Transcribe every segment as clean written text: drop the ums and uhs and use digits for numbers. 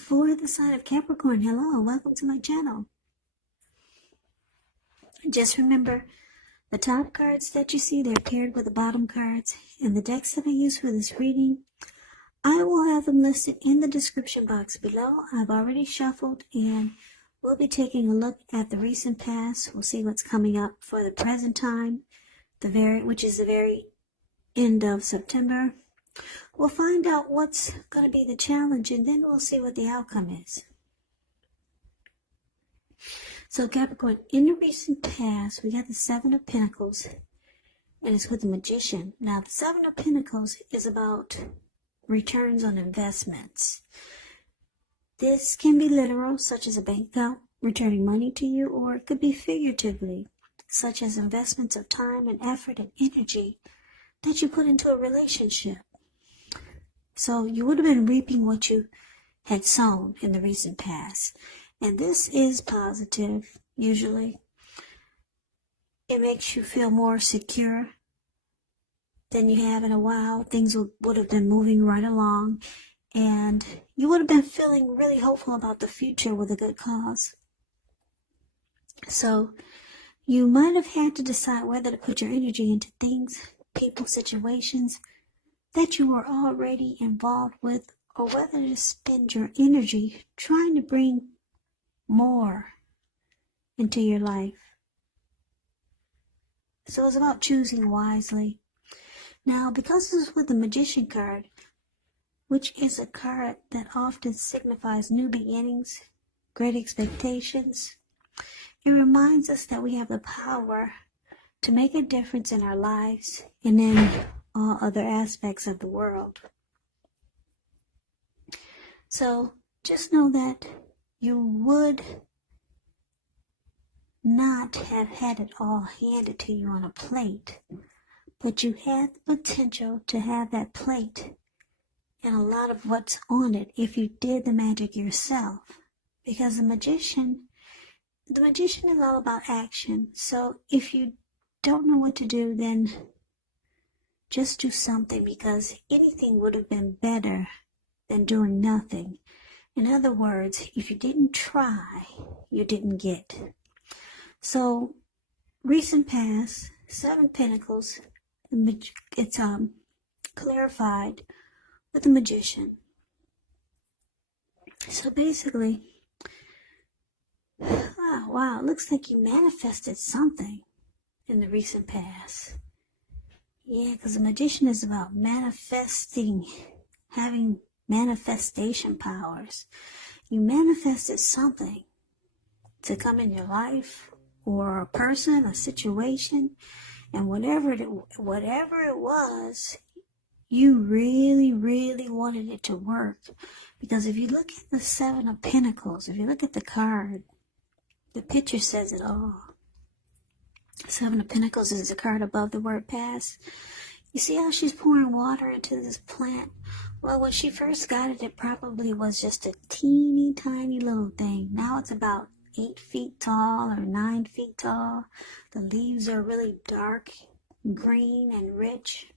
For the sign of Capricorn, hello, welcome to my channel. Just remember, the top cards that you see, they're paired with the bottom cards. And the decks that I use for this reading, I will have them listed in the description box below. I've already shuffled and we'll be taking a look at the recent past. We'll see what's coming up for the present time, which is the very end of September. We'll find out what's going to be the challenge, and then we'll see what the outcome is. So Capricorn, in the recent past, we got the Seven of Pentacles, and it's with the Magician. Now, the Seven of Pentacles is about returns on investments. This can be literal, such as a bank account returning money to you, or it could be figuratively, such as investments of time and effort and energy that you put into a relationship. So you would have been reaping what you had sown in the recent past. And this is positive, usually. It makes you feel more secure than you have in a while. Things would have been moving right along. And you would have been feeling really hopeful about the future with a good cause. So you might have had to decide whether to put your energy into things, people, situations that you were already involved with, or whether to spend your energy trying to bring more into your life. So it's about choosing wisely. Now, because this is with the Magician card, which is a card that often signifies new beginnings, great expectations, it reminds us that we have the power to make a difference in our lives and in all other aspects of the world. So just know that you would not have had it all handed to you on a plate, but you had the potential to have that plate and a lot of what's on it if you did the magic yourself. Because the magician is all about action. So if you don't know what to do, then just do something, because anything would have been better than doing nothing. In other words, if you didn't try, you didn't get. So, recent past, Seven Pentacles, it's clarified with the Magician. So basically, oh, wow, it looks like you manifested something in the recent past. Yeah, because the Magician is about manifesting, having manifestation powers. You manifested something to come in your life, or a person, a situation, and whatever it was, you really, really wanted it to work. Because if you look at the Seven of Pentacles, if you look at the card, the picture says it all. Seven of Pentacles is the card above the word past. You see how she's pouring water into this plant? Well, when she first got it, it probably was just a teeny tiny little thing. Now it's about 8 feet tall or 9 feet tall. The leaves are really dark, green, and rich.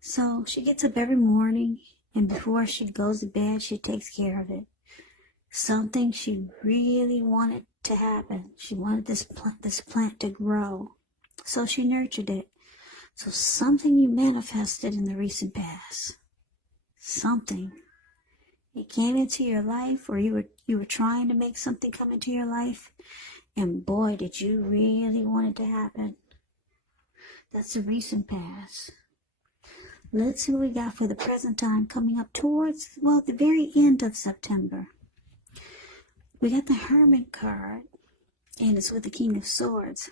So she gets up every morning, and before she goes to bed, she takes care of it. Something she really wanted to happen. She wanted this plant to grow. So she nurtured it. So something you manifested in the recent past. Something. It came into your life, or you were trying to make something come into your life, and boy, did you really want it to happen. That's the recent past. Let's see what we got for the present time, coming up towards, well, the very end of September. We got the Hermit card, and it's with the King of Swords.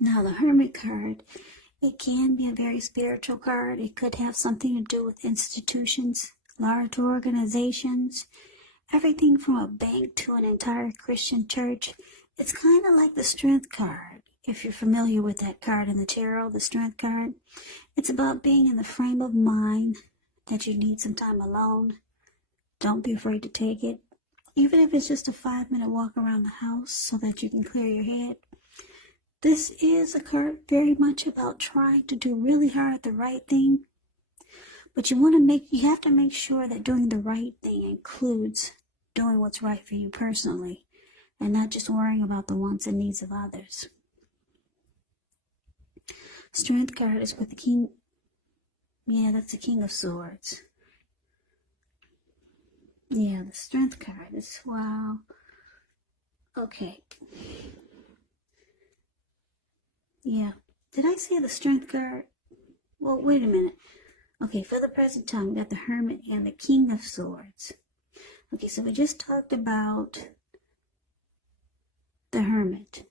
Now, the Hermit card, it can be a very spiritual card. It could have something to do with institutions, large organizations, everything from a bank to an entire Christian church. It's kind of like the Strength card. If you're familiar with that card in the tarot, the Strength card, it's about being in the frame of mind that you need some time alone. Don't be afraid to take it. Even if it's just a 5-minute walk around the house so that you can clear your head. This is a card very much about trying to do really hard the right thing, But you have to make sure that doing the right thing includes doing what's right for you personally, and not just worrying about the wants and needs of others. Strength card is with the King. Yeah, that's the King of Swords. Yeah, the Strength card is, wow. Okay. Yeah. Did I say the Strength card? Well, wait a minute. Okay, for the present time, we got the Hermit and the King of Swords. Okay, so we just talked about the Hermit.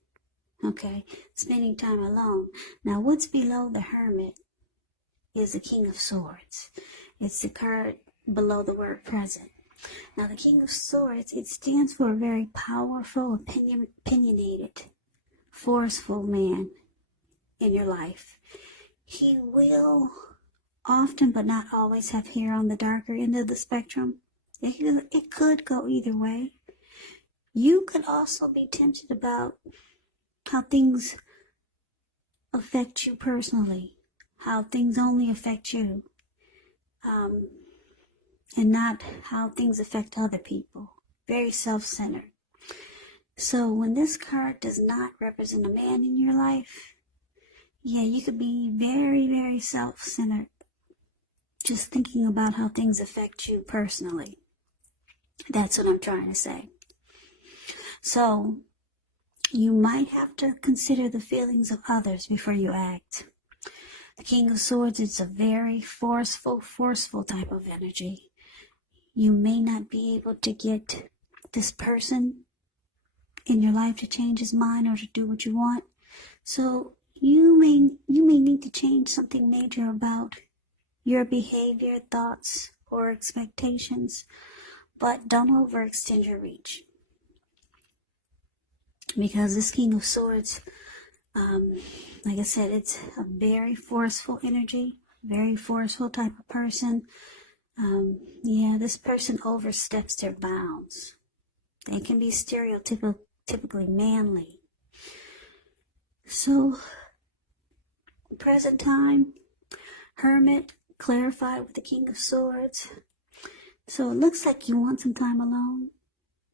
Okay, spending time alone. Now, what's below the Hermit is the King of Swords. It's the card below the word present. Now, the King of Swords, it stands for a very powerful, opinionated, forceful man in your life. He will often, but not always, have hair on the darker end of the spectrum. It could go either way. You could also be tempted about how things affect you personally, how things only affect you, and not how things affect other people. Very self-centered. So when this card does not represent a man in your life, yeah, you could be very, very self-centered, just thinking about how things affect you personally. That's what I'm trying to say. So you might have to consider the feelings of others before you act. The King of Swords, it's a very forceful type of energy. You may not be able to get this person in your life to change his mind or to do what you want. So you may need to change something major about your behavior, thoughts, or expectations, but don't overextend your reach. Because this King of Swords, like I said, it's a very forceful energy, very forceful type of person. Yeah, this person oversteps their bounds. They can be stereotypically manly. So, present time, Hermit, clarified with the King of Swords. So it looks like you want some time alone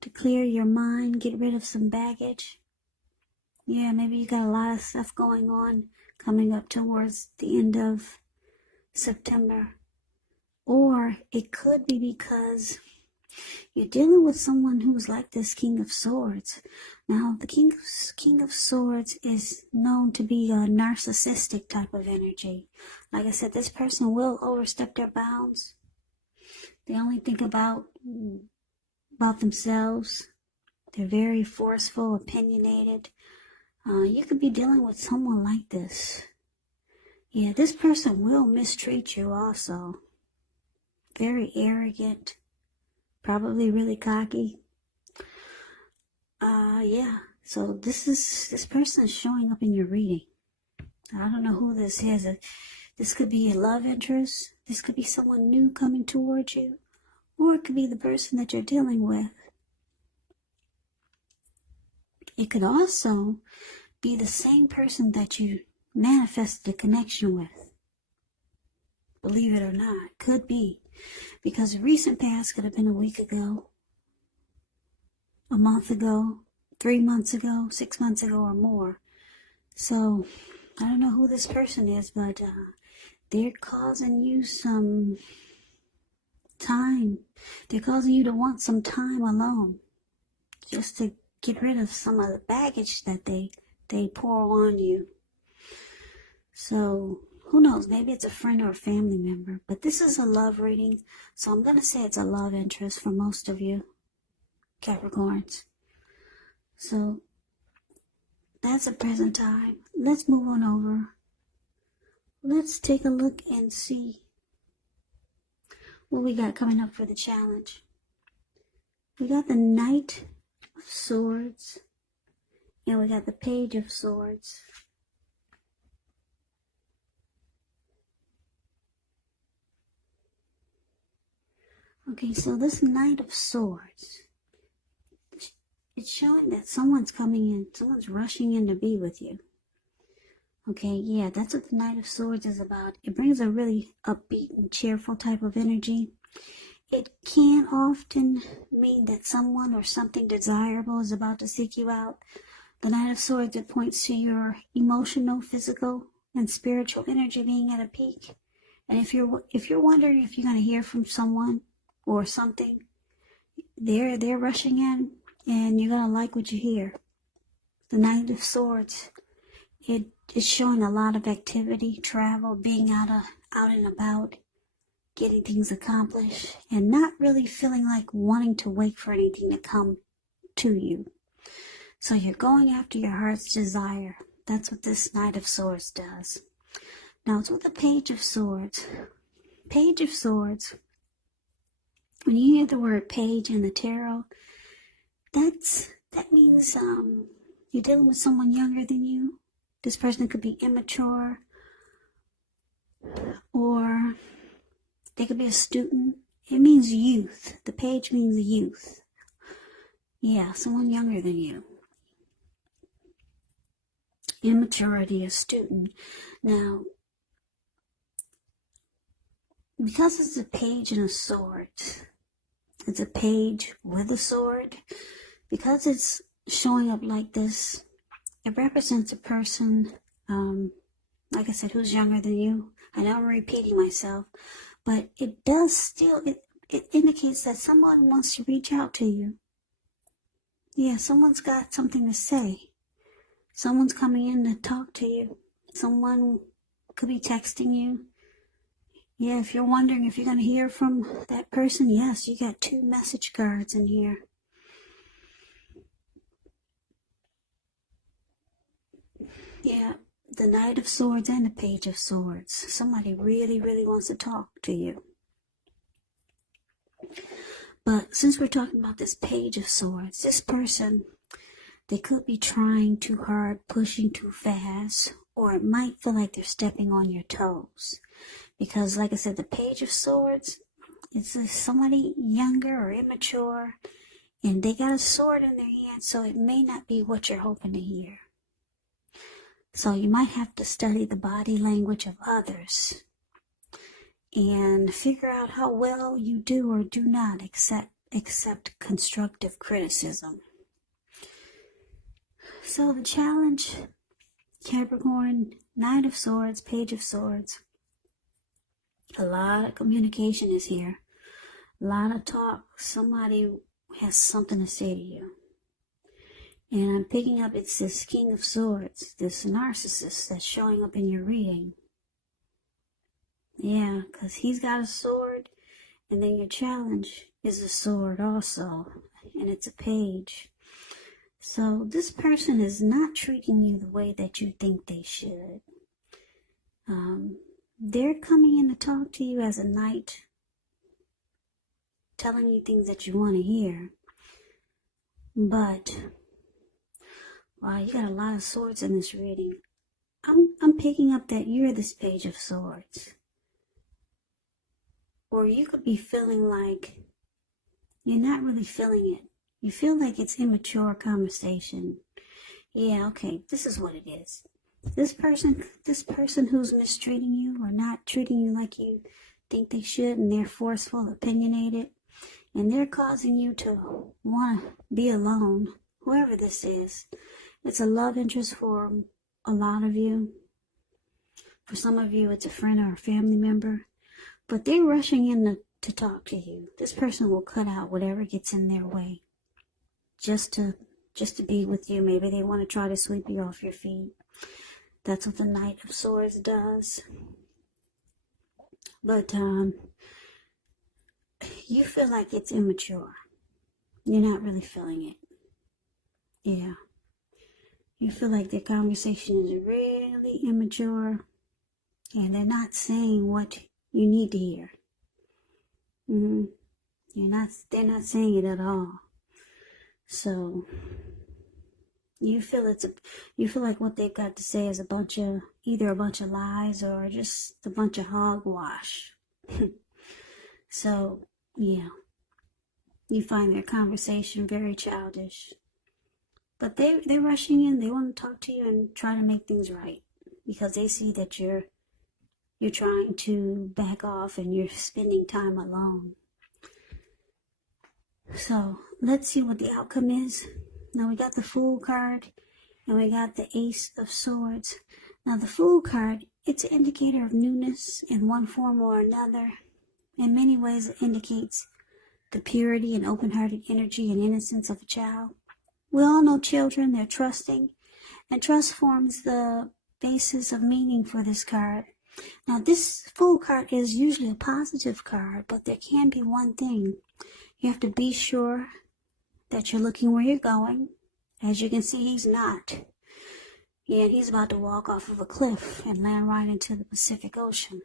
to clear your mind, get rid of some baggage. Yeah, maybe you got a lot of stuff going on coming up towards the end of September. Or it could be because you're dealing with someone who's like this King of Swords. Now, the King of Swords is known to be a narcissistic type of energy. Like I said, this person will overstep their bounds. They only think about themselves. They're very forceful, opinionated. You could be dealing with someone like this. Yeah, this person will mistreat you also. Very arrogant. Probably really cocky. Yeah. So this person is showing up in your reading. I don't know who this is. This could be a love interest. This could be someone new coming towards you. Or it could be the person that you're dealing with. It could also be the same person that you manifested a connection with. Believe it or not, could be. Because the recent past could have been a week ago, a month ago, 3 months ago, 6 months ago, or more. So, I don't know who this person is, but they're causing you some time. They're causing you to want some time alone. Just to get rid of some of the baggage that they pour on you. So, who knows? Maybe it's a friend or a family member. But this is a love reading, so I'm going to say it's a love interest for most of you Capricorns. So, that's the present time. Let's move on over. Let's take a look and see what we got coming up for the challenge. We got the Knight of Swords, and we got the Page of Swords. Okay, so this Knight of Swords, it's showing that someone's coming in, someone's rushing in to be with you. Okay, yeah, that's what the Knight of Swords is about. It brings a really upbeat and cheerful type of energy. It can often mean that someone or something desirable is about to seek you out. The Knight of Swords, it points to your emotional, physical, and spiritual energy being at a peak. And if you're wondering if you're going to hear from someone or something, they're rushing in, and you're going to like what you hear. The Knight of Swords, it is showing a lot of activity, travel, being out and about, getting things accomplished, and not really feeling like wanting to wait for anything to come to you. So you're going after your heart's desire. That's what this Knight of Swords does. Now it's with the Page of Swords. Page of Swords, when you hear the word page in the tarot, that means you're dealing with someone younger than you. This person could be immature, or they could be a student. It means youth. The page means youth. Yeah, someone younger than you. Immaturity, a student. Now, because it's a page and a sword, it's a page with a sword, because it's showing up like this, it represents a person, like I said, who's younger than you. I know I'm repeating myself, but it does still, it indicates that someone wants to reach out to you. Yeah, someone's got something to say. Someone's coming in to talk to you. Someone could be texting you. Yeah, if you're wondering if you're going to hear from that person, yes, you got 2 message cards in here. Yeah, the Knight of Swords and the Page of Swords. Somebody really, really wants to talk to you. But since we're talking about this Page of Swords, this person, they could be trying too hard, pushing too fast, or it might feel like they're stepping on your toes. Because, like I said, the Page of Swords, it's somebody younger or immature, and they got a sword in their hand, so it may not be what you're hoping to hear. So you might have to study the body language of others and figure out how well you do or do not accept constructive criticism. So the challenge, Capricorn, Knight of Swords, Page of Swords. A lot of communication is here. A lot of talk. Somebody has something to say to you. And I'm picking up, it's this King of Swords, this Narcissist that's showing up in your reading. Yeah, because he's got a sword, and then your challenge is a sword also, and it's a page. So this person is not treating you the way that you think they should. They're coming in to talk to you as a knight, telling you things that you want to hear. But, wow, you got a lot of swords in this reading. I'm picking up that you're this Page of Swords. Or you could be feeling like you're not really feeling it. You feel like it's immature conversation. Yeah, okay, this is what it is. This person who's mistreating you or not treating you like you think they should, and they're forceful, opinionated, and they're causing you to want to be alone, whoever this is. It's a love interest for a lot of you. For some of you, it's a friend or a family member. But they're rushing in to talk to you. This person will cut out whatever gets in their way just to be with you. Maybe they want to try to sweep you off your feet. That's what the Knight of Swords does. But you feel like it's immature. You're not really feeling it. Yeah. You feel like their conversation is really immature, and they're not saying what you need to hear. They're not saying it at all. So you feel like what they've got to say is either a bunch of lies or just a bunch of hogwash. So yeah, you find their conversation very childish. But they're rushing in. They want to talk to you and try to make things right. because they see that you're trying to back off and you're spending time alone. So let's see what the outcome is. Now we got the Fool card and we got the Ace of Swords. Now the Fool card, it's an indicator of newness in one form or another. In many ways it indicates the purity and open-hearted energy and innocence of a child. We all know children, they're trusting, and trust forms the basis of meaning for this card. Now this Fool card is usually a positive card, but there can be one thing. You have to be sure that you're looking where you're going. As you can see, he's not. Yeah, he's about to walk off of a cliff and land right into the Pacific Ocean.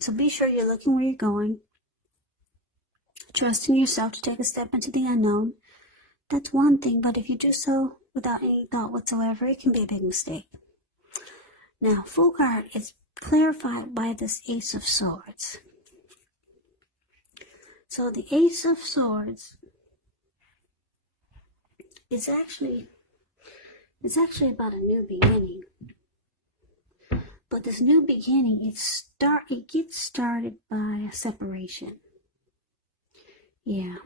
So be sure you're looking where you're going. Trust in yourself to take a step into the unknown. That's one thing, but if you do so without any thought whatsoever, it can be a big mistake. Now, Fool card is clarified by this Ace of Swords. So the Ace of Swords is actually about a new beginning. But this new beginning, it gets started by a separation. Yeah.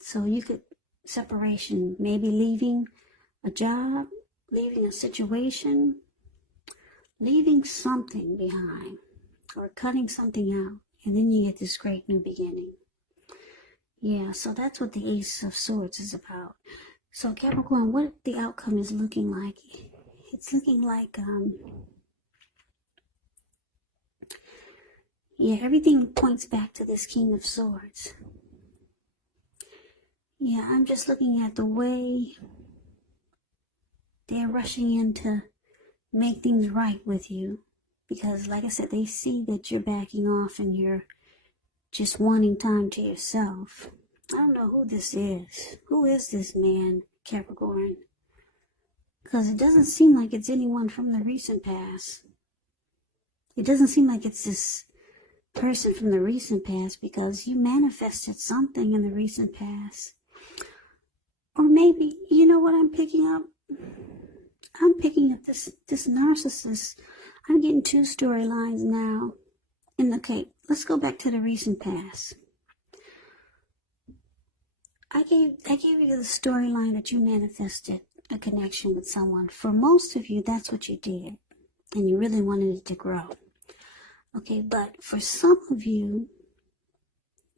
So you could separation, maybe leaving a job, leaving a situation, leaving something behind, or cutting something out, and then you get this great new beginning. Yeah, so that's what the Ace of Swords is about. So Capricorn, what the outcome is looking like? It's looking like, yeah, everything points back to this King of Swords. Yeah, I'm just looking at the way they're rushing in to make things right with you. Because, like I said, they see that you're backing off and you're just wanting time to yourself. I don't know who this is. Who is this man, Capricorn? Because it doesn't seem like it's anyone from the recent past. It doesn't seem like it's this person from the recent past, because you manifested something in the recent past. Or maybe, you know what I'm picking up? I'm picking up this narcissist. I'm getting two storylines now. And okay, let's go back to the recent past. I gave you the storyline that you manifested a connection with someone. For most of you, that's what you did. And you really wanted it to grow. Okay, but for some of you,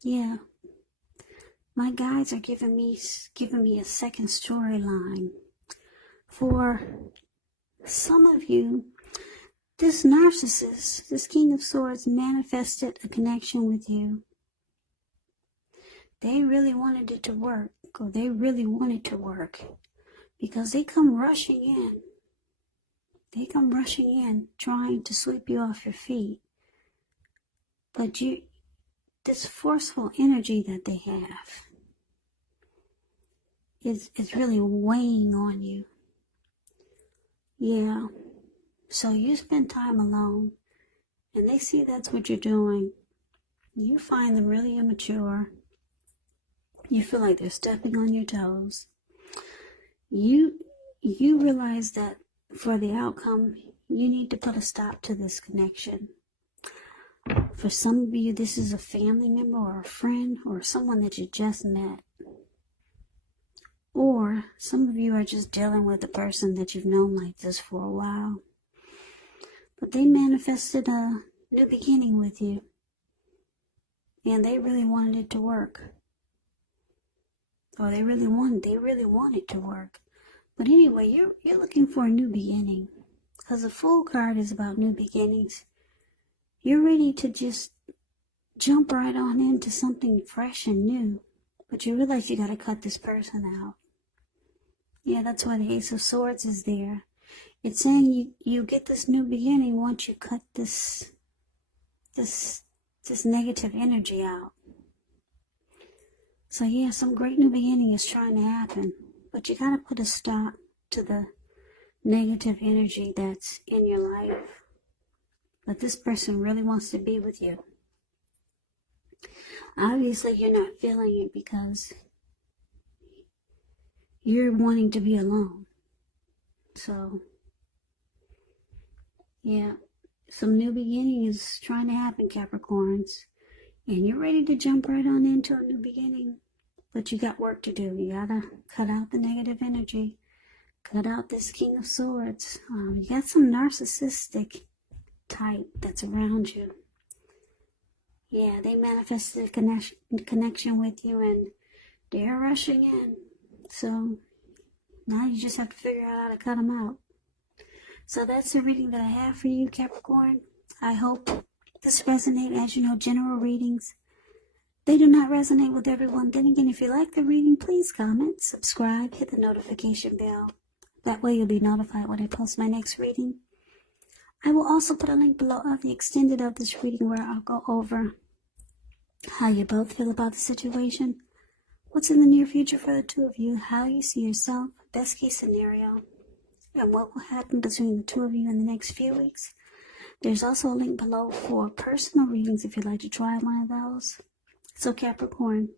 yeah, my guides are giving me a second storyline. For some of you, this narcissist, this King of Swords, manifested a connection with you. They really wanted it to work, or they really wanted to work, because they come rushing in. They come rushing in, trying to sweep you off your feet. But this forceful energy that they have is really weighing on you. Yeah. So you spend time alone, and they see that's what you're doing. You find them really immature. You feel like they're stepping on your toes. You realize that for the outcome, you need to put a stop to this connection. For some of you, this is a family member or a friend or someone that you just met. Or some of you are just dealing with a person that you've known like this for a while. But they manifested a new beginning with you. And they really wanted it to work. Or they really want it to work. But anyway, you're looking for a new beginning. Because the Fool card is about new beginnings. You're ready to just jump right on into something fresh and new. But you realize you got to cut this person out. Yeah, that's why the Ace of Swords is there. It's saying you get this new beginning once you cut this negative energy out. So yeah, some great new beginning is trying to happen. But you got to put a stop to the negative energy that's in your life. But this person really wants to be with you. Obviously, you're not feeling it because you're wanting to be alone. So, Yeah, some new beginning is trying to happen, Capricorns. And you're ready to jump right on into a new beginning. But you got work to do. You gotta cut out the negative energy. Cut out this King of Swords. You got some narcissistic type that's around you. Yeah, they manifested a connection with you and they're rushing in. So now you just have to figure out how to cut them out. So that's the reading that I have for you, Capricorn. I hope this resonates. As you know, general readings, they do not resonate with everyone. Then again, if you like the reading, please comment, subscribe, hit the notification bell. That way you'll be notified when I post my next reading. I will also put a link below of the extended of this reading where I'll go over how you both feel about the situation, what's in the near future for the two of you, how you see yourself, best case scenario, and what will happen between the two of you in the next few weeks. There's also a link below for personal readings if you'd like to try one of those. So Capricorn,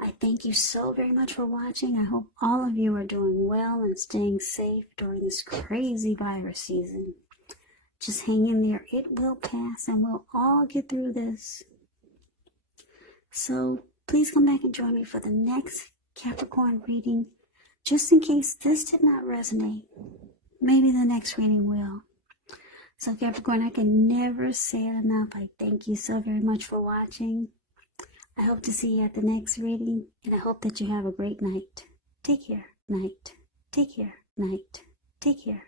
I thank you so very much for watching. I hope all of you are doing well and staying safe during this crazy virus season. Just hang in there. It will pass and we'll all get through this. So please come back and join me for the next Capricorn reading. Just in case this did not resonate, maybe the next reading will. So Capricorn, I can never say it enough. I thank you so very much for watching. I hope to see you at the next reading, and I hope that you have a great night. Take care, night. Take care, night. Take care.